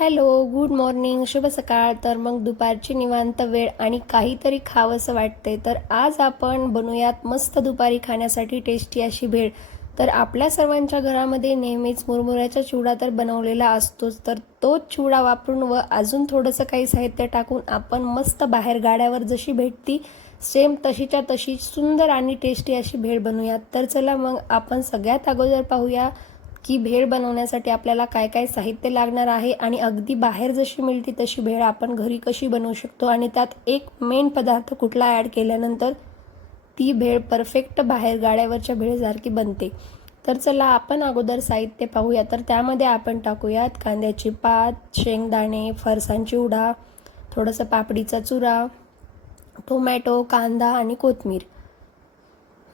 Hello good morning शुभ सकाळ. तर मग दुपारची निवांत वेळ आणि काहीतरी खावंसं वाटते तर आज आपण बनवूयात मस्त दुपारी खाण्यासाठी टेस्टी अशी भेळ. तर आपल्या सर्वांच्या घरामध्ये नेहमीच मुरमुऱ्याचा चिवडा तर बनवलेला असतोच. तर तोच चिवडा वापरून व अजून थोडंसं काही साहित्य टाकून आपण मस्त बाहेर गाड्यावर जशी भेटती सेम तशीच्या तशी सुंदर आणि टेस्टी अशी भेळ बनवूयात तर चला मग आपण सगळ्यात अगोदर पाहूया की भेळ बनवण्यासाठी आपल्याला काय काय साहित्य लागणार आहे आणि अगदी बाहेर जशी मिळते तशी भेळ आपण घरी कशी बनवू शकतो आणि त्यात एक मेन पदार्थ कुठला ॲड केल्यानंतर ती भेळ परफेक्ट बाहेर गाड्यावरच्या भेळसारखी बनते. तर चला आपण अगोदर साहित्य पाहूया. तर त्यामध्ये आपण टाकूयात कांद्याची पात शेंगदाणे फरसांची उडा थोडंसं पापडीचा चुरा टोमॅटो कांदा आणि कोथमीर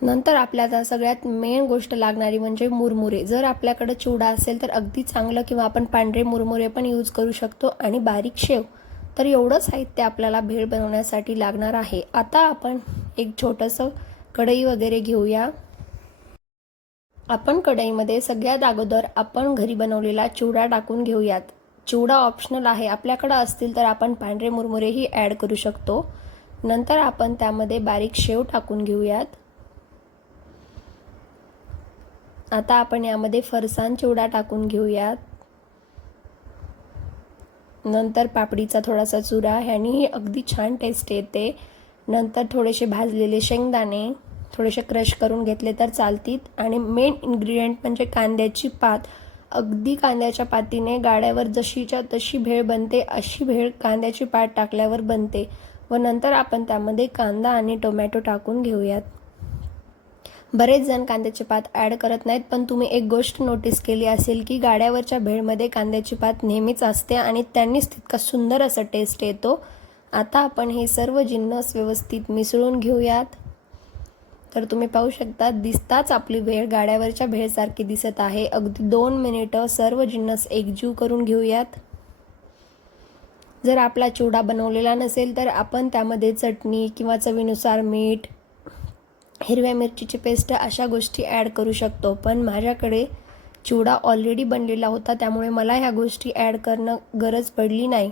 नंतर आपल्याला सगळ्यात मेन गोष्ट लागणारी म्हणजे मुरमुरे. जर आपल्याकडे चिवडा असेल तर अगदी चांगलं किंवा आपण पांढरे मुरमुरे पण यूज करू शकतो आणि बारीक शेव. तर एवढं साहित्य आपल्याला भेळ बनवण्यासाठी लागणार आहे. आता आपण एक छोटंसं कढई वगैरे घेऊया. आपण कढईमध्ये सगळ्यात अगोदर आपण घरी बनवलेला चिवडा टाकून घेऊयात. चिवडा ऑप्शनल आहे. आपल्याकडं असतील तर आपण पांढरे मुरमुरेही ॲड करू शकतो. नंतर आपण त्यामध्ये बारीक शेव टाकून घेऊयात. आता आपण यामध्ये फरसाण चिवडा टाकून घेऊयात. नंतर पापडीचा थोडासा चुरा ह्यानीही अगदी छान टेस्ट येते. नंतर थोडेसे भाजलेले शेंगदाणे थोडेसे क्रश करून घेतले तर चालतील. आणि मेन इन्ग्रेडियंट म्हणजे कांद्याची पात. अगदी कांद्याच्या पातीने गाड्यावर जशीच्या तशी भेळ बनते अशी भेळ कांद्याची पात टाकल्यावर बनते. व नंतर आपण त्यामध्ये कांदा आणि टोमॅटो टाकून घेऊयात. बरेच जण कांद्याची पात ॲड करत नाहीत पण तुम्ही एक गोष्ट नोटीस केली असेल की गाड्यावरच्या भेळमध्ये कांद्याची पात नेहमीच असते आणि त्यांनीच तितका सुंदर असा टेस्ट येतो. आता आपण हे सर्व जिन्नस व्यवस्थित मिसळून घेऊयात. तर तुम्ही पाहू शकता दिसताच आपली भेळ गाड्यावरच्या भेळसारखी दिसत आहे. अगदी दोन मिनिटं सर्व जिन्नस एकजीव करून घेऊयात. जर आपला चिवडा बनवलेला नसेल तर आपण त्यामध्ये चटणी किंवा चवीनुसार मीठ हिरव्या मिरचीची पेस्ट अशा गोष्टी ॲड करू शकतो. पण माझ्याकडे चिवडा ऑलरेडी बनलेला होता त्यामुळे मला ह्या गोष्टी ॲड करणं गरज पडली नाही.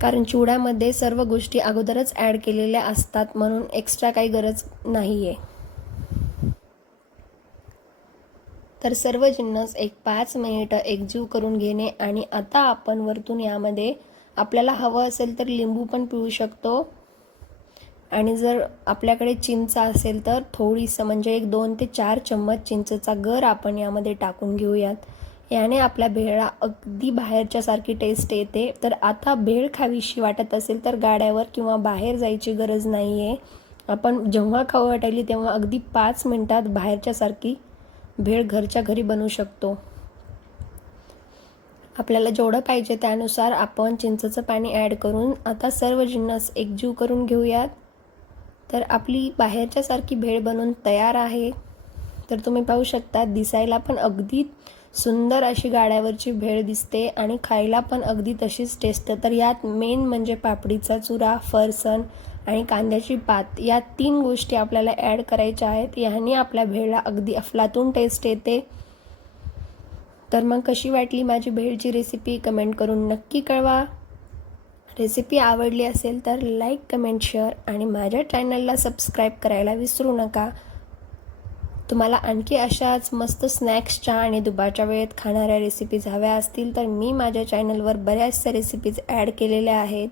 कारण चिवड्यामध्ये सर्व गोष्टी अगोदरच ॲड केलेल्या असतात म्हणून एक्स्ट्रा काही गरज नाही आहे तर सर्व जिन्नस एक पाच मिनिटं एकजीव करून घेणे आणि आता आपण वरतून यामध्ये आपल्याला हवं असेल तर लिंबू पण पिळू शकतो. आणि जर आपल्याकडे चिंच असेल तर थोडीसं म्हणजे एक दोन ते चार चम्मच चिंचचा गर आपण यामध्ये टाकून घेऊयात. याने आपल्या भेळा अगदी बाहेरच्यासारखी टेस्ट येते. तर आता भेळ खावीशी वाटत असेल तर गाड्यावर किंवा बाहेर जायची गरज नाही आहे आपण जेव्हा खाऊ वाटायली तेव्हा अगदी पाच मिनटात बाहेरच्यासारखी भेळ घरच्या घरी बनवू शकतो. आपल्याला जेवढं पाहिजे त्यानुसार आपण चिंचेचं पाणी ॲड करून आता सर्व जिन्नस एकजीव करून घेऊयात. तर आपली बाहेरच्यासारखी भेळ बनवून तयार आहे. तर तुम्ही पाहू शकता दिसायला पण अगदी सुंदर अशी गाड्यावरची भेळ दिसते आणि खायला पण अगदी तशीच टेस्ट तर यात मेन म्हणजे पापडीचा चुरा फरसन आणि कांद्याची पात. या तीन गोष्टी आपल्याला ॲड करायच्या आहेत. याने आपल्या भेळला अगदी अफलातून टेस्ट येते. तर मग कशी वाटली माझी भेळची रेसिपी कमेंट करून नक्की कळवा. रेसिपी आवडली असेल तर लाईक कमेंट शेअर आणि माझ्या चॅनलला सबस्क्राईब करायला विसरू नका. तुम्हाला आणखी अशाच मस्त स्नॅक्सच्या आणि दुपारच्या वेळेत खाणाऱ्या रेसिपीज हव्या असतील तर मी माझ्या चॅनलवर बऱ्याचशा रेसिपीज ॲड केलेल्या आहेत.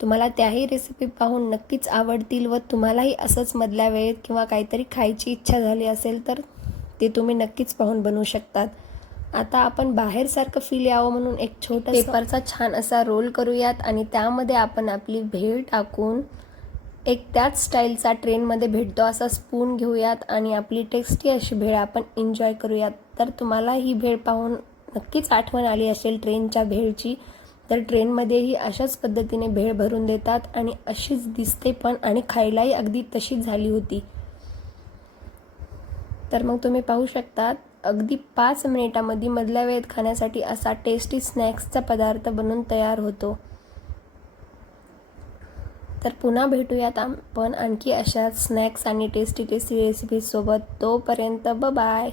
तुम्हाला त्याही रेसिपी पाहून नक्कीच आवडतील व तुम्हालाही असंच मधल्या वेळेत किंवा काहीतरी खायची इच्छा झाली असेल तर ते तुम्ही नक्कीच पाहून बनवू शकतात. आता आपण बाहेरसारखं फील यावं म्हणून एक छोटा पेपरचा छान असा रोल करूयात आणि त्यामध्ये आपण आपली भेळ टाकून एक त्याच स्टाईलचा ट्रेनमध्ये भेटतो असा स्पून घेऊयात आणि आपली टेस्टी अशी भेळ आपण एन्जॉय करूयात. तर तुम्हाला ही भेळ पाहून नक्कीच आठवण आली असेल ट्रेनच्या भेळची. तर ट्रेनमध्येही अशाच पद्धतीने भेळ भरून देतात आणि अशीच दिसते पण आणि खायलाही अगदी तशीच झाली होती. तर मग तुम्ही पाहू शकतात अगदी पाच मिनिटामध्ये मधल्या वेळेत खाण्यासाठी असा टेस्टी स्नॅक्सचा पदार्थ बनून तयार होतो. तर पुन्हा भेटूयात आपण आणखी अशा स्नॅक्स आणि टेस्टी टेस्टी रेसिपीजसोबत तोपर्यंत ब बाय